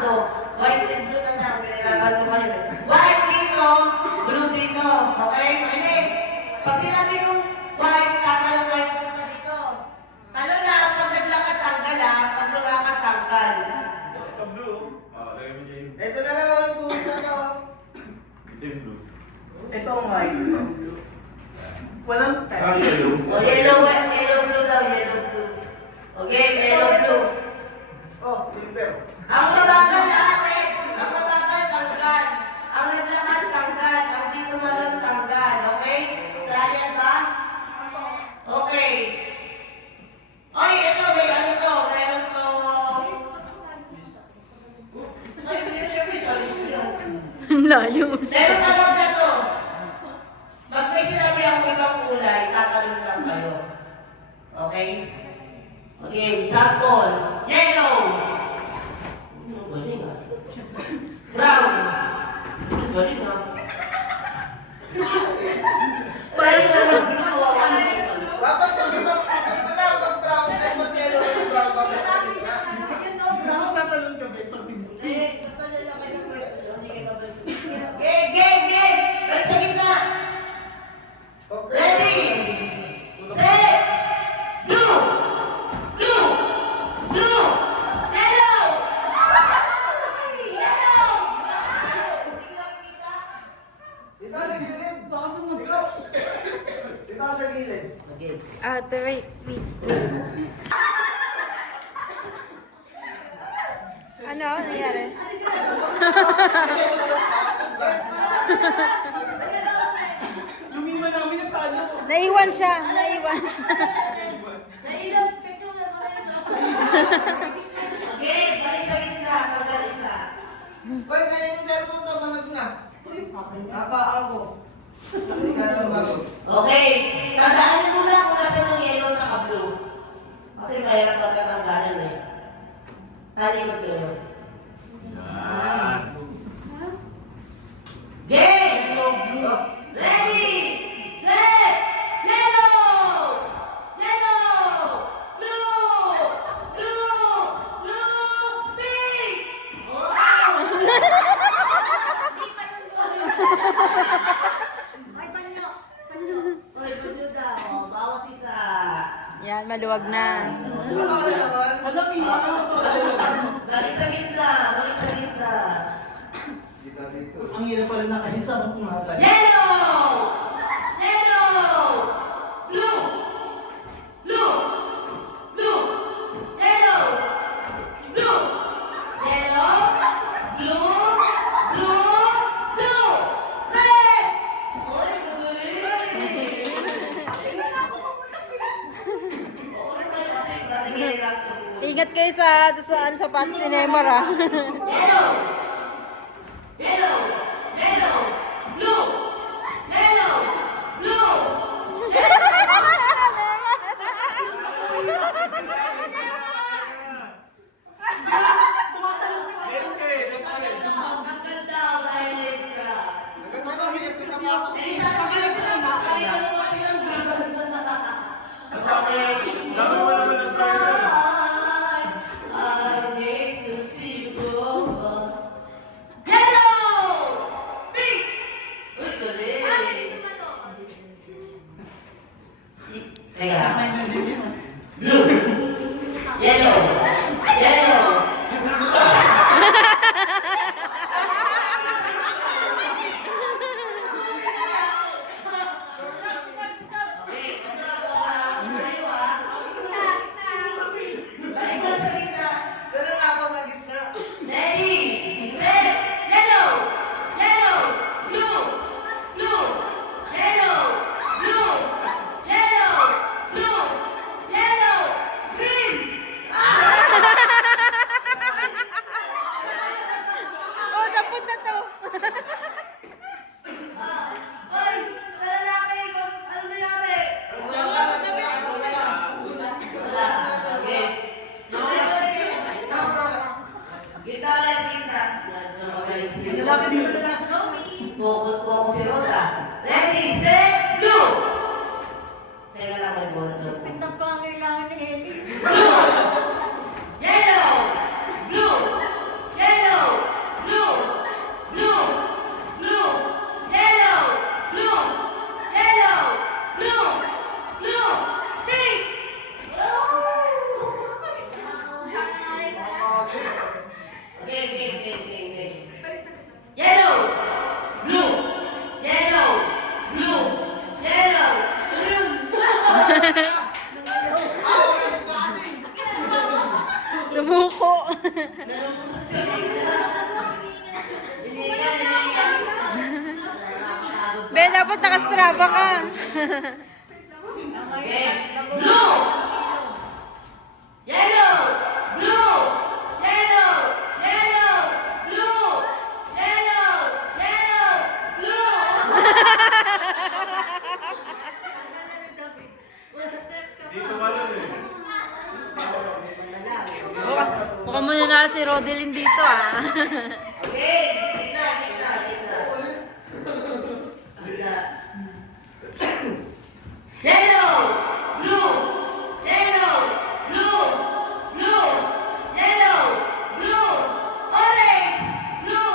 Blue. White and blue na lang. Pinagkagal ko kayo. White dito, blue dito. Okay? Makinig. Pag sinabi kong white, tatalong white punta dito. Talo na, pag naglakad tanggal ha. Pag naglakad tanggal. Sa blue. Lagay mo dyan. Ito na lang ang pusa ko. Ito yung blue. Ito ang white. Ito ang blue. Walang time. Yellow. O, yellow blue daw, yellow blue. Okay, yellow blue. Oh, silver. Ang mabagal natin, ang mabagal tanggal. Ang naglakad tanggal, ang dito malon tanggal. Okay? Trial ba? Okay. Oy, ito, may ano to, meron to. Ay, Layo. meron alam na to. Pag may sinabi ako ibang kulay, tatalon lang kayo. Okay? Okay, sample. Yellow. Galing ah. Brown. Galing ah. Parang naman Dapat pag ibang gusto lang, pag brown ay mag-yellow ay brown pag nasa gitna. Tatalon ka ba? gusto niya lang kayo pwesto. Hindi kayo pwesto. Game! Ba't sa gitna? Ready? Set! Blue! Blue! Blue! Yellow! Yellow! Hindi nakikita? Dito sa gilid. Dito sa gilid. Okay. Ate, wait. Ano? Ano nangyari? Lumima namin ang talo. Naiwan siya. Naiwan. Nailaw, check yung Okay, balik sa gitna. Tanggal isa. Hoy, kaya yung cellphone to, manag na. Napaan ko. Hindi ka alam bago. Okay, tandaan niyo muna kung nasa ng yellow sa blue. Kasi mahirap pagkatanggalan eh. Talikod kayo. Yan. Game! Ready! Set! Yellow! Yellow! Blue! Blue! Blue! Pink! Wow! Ay, panyo! Oy, panyo daw. Bawas isa. Yan, maluwag na. Nakakala naman. Balik sa gitna. Balik sa gitna. Dito, dito. Ang hirap pala nakahinsa mo pumatay. Yellow! Yellow! Blue! Blue! Blue! Yellow! Blue! Yellow! Blue! Blue! Blue! Red! Oy, galing! Okay tayo kasi para relax sa buhay. Ingat kayo sa sapatos ni Neymar ah. Yellow! Yellow! Yellow! Blue! Yellow! Blue! Tanggal daw dahil late ka. Agad na hirap sa sapatos. Eh, pagaling ka lang. Pagaling ka lang. Okay. Dami mo naman ang tayo. I need to see you go on. Yellow! Pink! Uy, galing. Teka. Blue. Yellow. Yellow. Be, dapat nakastrapa ka. Okay. Blue! Yellow! Blue! Yellow! Yellow! Blue! Yellow! Yellow! Blue! Dito wala eh. Mukhang muna na si Rodelyn dito ah. Okay, kita. Yellow, blue, yellow, blue, blue, yellow, blue, orange, blue.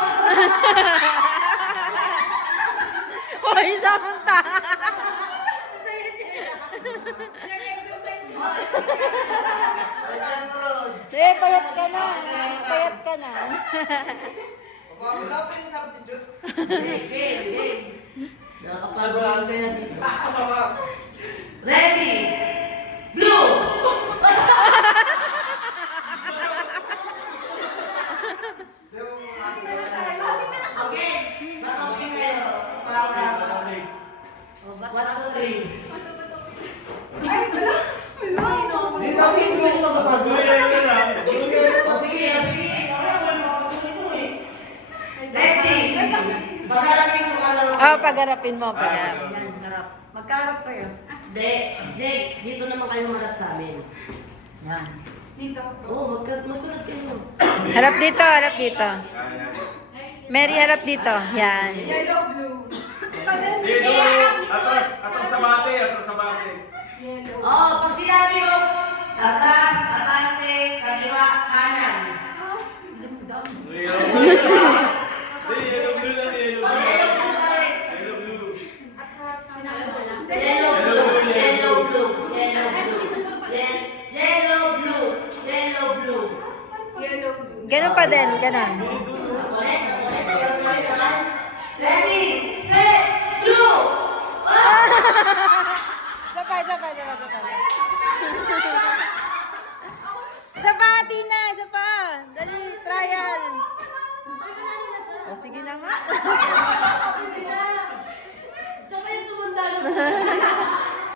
Hoy, isa punta. Eh, payat ka na. Payat ka na. Bago daw pa yung substitute. Game. Nakapagwalaan kayo dito. Ready, blue. Yung mga Okay, matapin kayo. Para. What's the dream? Hindi namin hindi ko makapagod. Sige. Ready. Pagharapin mo ka lang. Oh, pagharapin mo, pagharap. Yan, harap. Magkaharap kayo. Hindi. Dito naman kayo marap sa amin. Yan. Dito. Oo, magsunod kayo. Harap dito, harap dito. Mary, harap dito. Yan. Yellow, blue. Dito, atras sa bate. Yellow. Oo, pag sinabi yung atras, atante, kaliwa, kanan. Yellow blue lang, Pag yellow blue ka rin. Yellow blue. Atras. Yellow blue. Yellow blue. Yellow blue. Yellow blue. Yellow, blue. Ganun pa din, ganun. Ulit. Ready, set, blue. Isa pa. Isa pa, Tina, isa pa. Dali, trial. O, sige na nga. Hindi na.